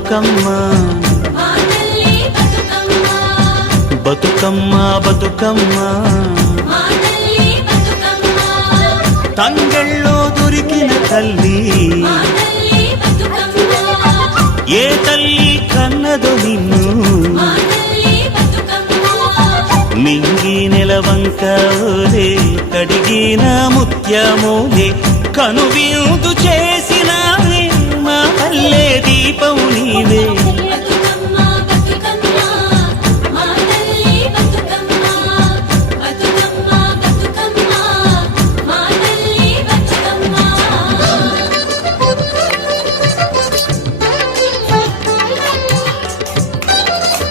బతుకమ్మ బతుకమ్మ బతుకమ్మ తంగెళ్ళో దొరికిన తల్లి ఏ తల్లి కన్నదో నిన్ను మింగి నెలవంకలే కడిగిన ముత్యమోలే కనువిందు చే